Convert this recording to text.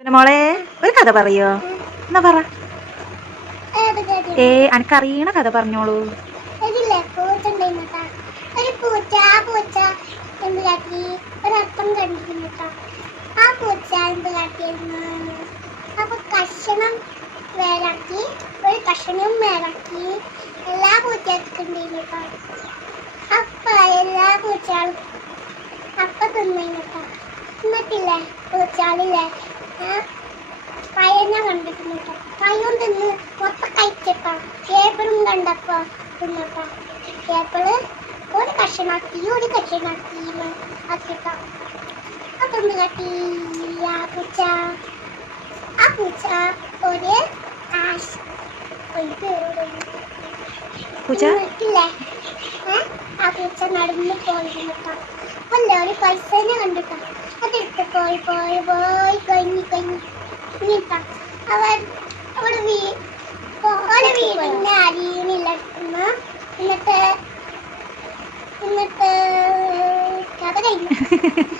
പിന്നെ മോളെ ഒരു കഥ പറയോ? എന്നാ പറ? ഏ അനക്കറിയണ കഥ പറഞ്ഞോളൂ. ഒരു പൂച്ച ആ പൂച്ച എന്ത് കാട്ടി? ഒരർത്ഥം കണ്ടിരുന്നു ആ പൂച്ച എന്ത് കാട്ടിയിരുന്നു? അപ്പൊ കഷണം വേലാക്കി ഒരു കഷണം എല്ലാ ഉണ്ടായിരുന്നു. അപ്പൊ എല്ലാ പൂച്ചകളും അപ്പ തിന്നു ട്ടാ. എന്നിട്ടില്ലേ പൂച്ചാളില്ലേ പയ്യനെ കണ്ടിട്ടുണ്ട് ട്ടോ. പയ്യൻ തിന്ന് മൊത്തം കഴിച്ചപ്പാ കേപ്പിളും കണ്ടപ്പോ തിന്നപ്പാ കേപ്പിൾ ഒരു കഷണാക്കി ഒരു കഷണാക്കി ആക്കിട്ടോ അതൊന്ന് കാട്ടി. ആ പൂച്ച. ആ പൂച്ച ഒരു ആശ പൂച്ച? ഇല്ലേ? ആ പൂച്ച നടന്നു പോയിരുന്നു അല്ല ഒരു പൈസനെ കണ്ടിട്ടോ. അതെടുത്ത് പോയി പോയി പോയി. കഴിഞ്ഞു അവർ അവിടെ വീ ഓടെ വീടിന്റെ അരിയിലില്ല എന്നിട്ട് എന്നിട്ട് കഥ കഴിഞ്ഞു.